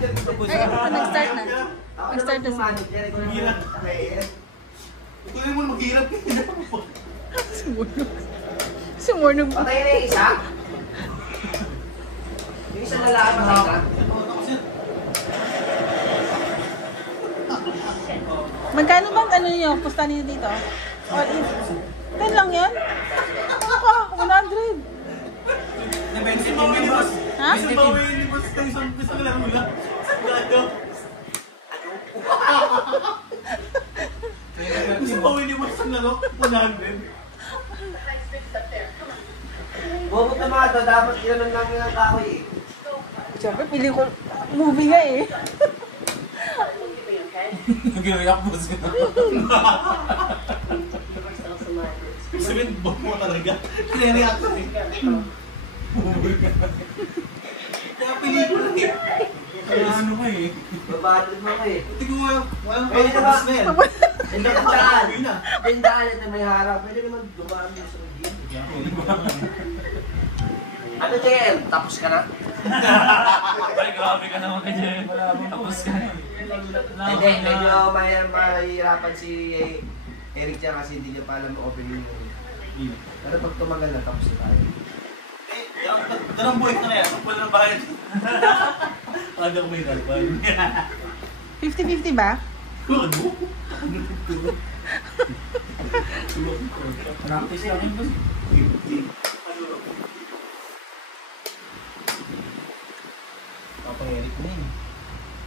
nag-start na. Nag-start na siya. Ito mo maghirap. Sumurnog. Sumurnog. Patay na yung isa? Yung isang lalaki patay na? Magkano bang ano niyo? Pusta niyo dito? All in. 10 lang yan? Ah, 100. Ha? Gusto mo hindi mo sa laro? 100. Bukod na mga ito, dapat ilan namin ang kahoy eh. Siyempre, pili ko movie nga eh. Nag-react mo siya. Sabihin, bok mo talaga. Kine-react mo eh. Kaya pelikula eh. Kaya ano ka eh. Babalod mo ka eh. Tingnan mo yung walang Pwede na ba? pagkakas na yan. Hindi ka daan. Hindi daan na may harap. Pwede naman dumaan mo sa gym. Ano Jen? Tapos ka na? Ay, grabe ka naman ka dyan. Tapos ka na. Hindi, medyo mahihirapan si Eric dyan kasi hindi niya pa alam ang opening mo. Pero pag tumagal na, tapos na tayo. Darang buhay ko na yan. Wala na bayad. Agang may nalpan. 50-50 ba? Ano? Practice lang yun, boss. 50. Papa Eric na yun.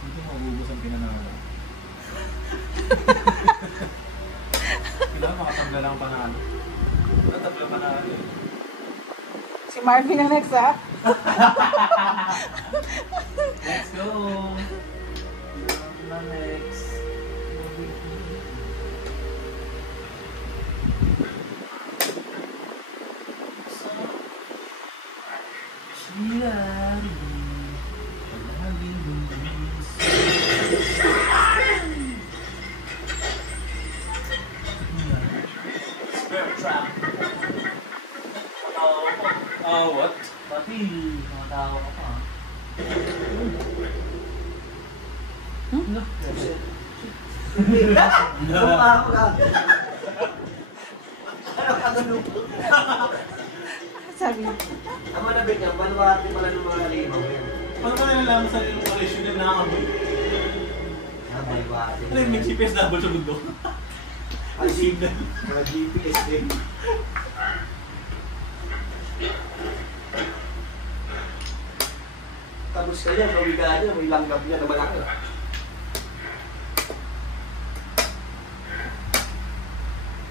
Hindi mo mabubos ang pinanalo. Kailangan makatanggal ang panalo. Makatanggal ang panalo. Si Marvin ang next ha? Let's go! Na next. Shirari. Palaging bumis. Spare trap. What? Pati, matawa ka pa. Hmm? Ako ka. Ano? Sabi. Ang manabig niya, manuwati pala ng mga limaw yun. Paano ka nalalaman sa yung koalisyon na nakakaboy? Manuwati. Ano yung may GPS double sa mundo? Ang Signal. mga GPS din. Tapos kanya, mawigaan niya, may langgap niya na malaki.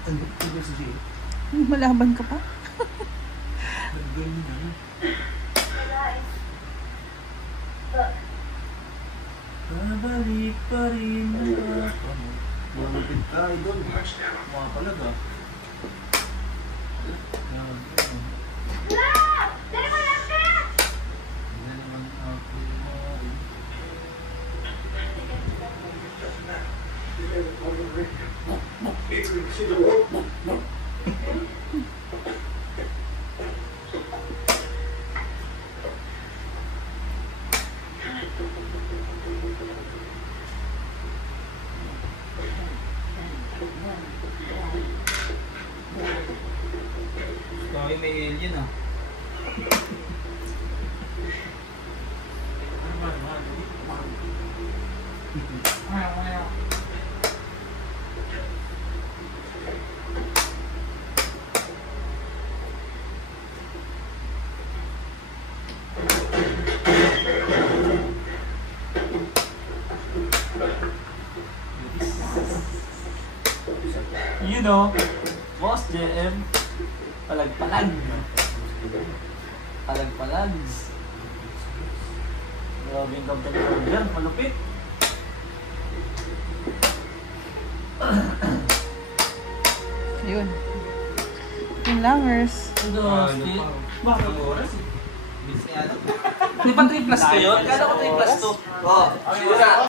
Ano ba si Jay? Malaban ka pa? Babalik pa rin na ako. Mamapit ka, idol. Mga palaga. Kami may alien ah. You know, Boss JM, palag-palag. Palag-palag. Grabe yung company order, malupit. Yun. Yung langers. Ito, bakit oras? Di ba 3 plus kayo? Kala ko 3 plus 2. Oh, sure na.